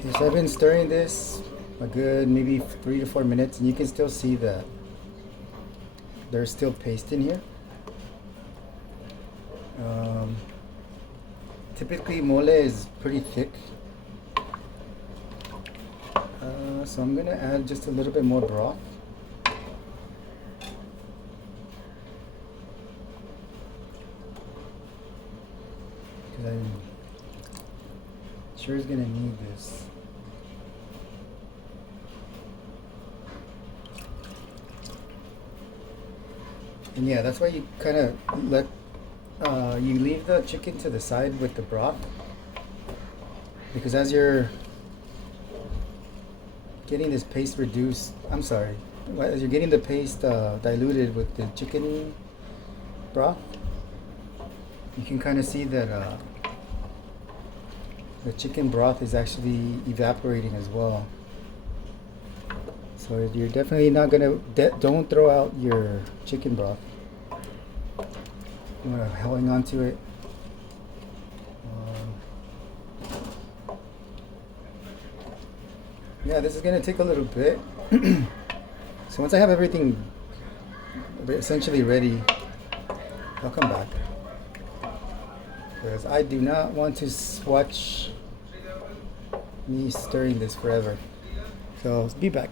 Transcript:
Okay, so I've been stirring this a good maybe 3 to 4 minutes, and you can still see that there's still paste in here. Typically mole is pretty thick, so I'm gonna add just a little bit more broth. Because I'm sure is gonna need this. And yeah, that's why you kind of you leave the chicken to the side with the broth, because as you're getting this paste reduced, as you're getting the paste diluted with the chicken broth, you can kind of see that the chicken broth is actually evaporating as well. So you're definitely not gonna don't throw out your chicken broth. You want to hang on to it. Yeah, this is gonna take a little bit. So once I have everything essentially ready, I'll come back, because I do not want to watch me stirring this forever. So be back.